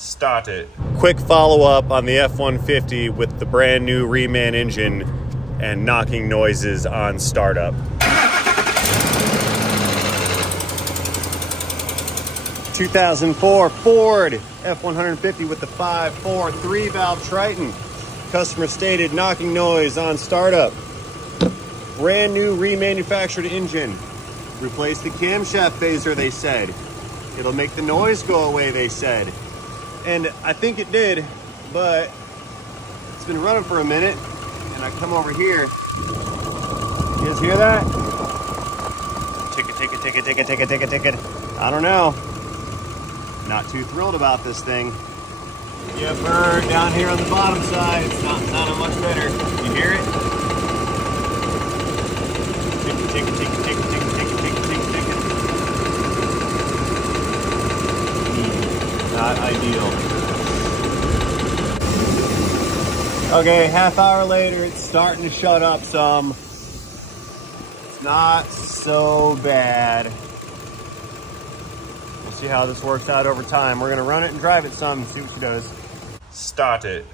Start it. Quick follow-up on the F-150 with the brand new Rainman engine and knocking noises on startup. 2004 Ford F-150 with the 5.4 3-valve Triton. Customer stated knocking noise on startup. Brand new remanufactured engine. Replace the camshaft phaser, they said. It'll make the noise go away, they said. And I think it did, but it's been running for a minute, and I come over here. You guys hear that? Ticket, ticket, ticket, ticket, ticket, ticket, ticket. I don't know. Not too thrilled about this thing. Yeah, bird down here on the bottom side. It's not sounding much better. You hear it? Ticket, ticket, ticket, ticket, ticket, ticket, ticket, ticket, ticket. Not ideal. Okay, half hour later, it's starting to shut up some. It's not so bad. We'll see how this works out over time. We're gonna run it and drive it some and see what she does. Start it.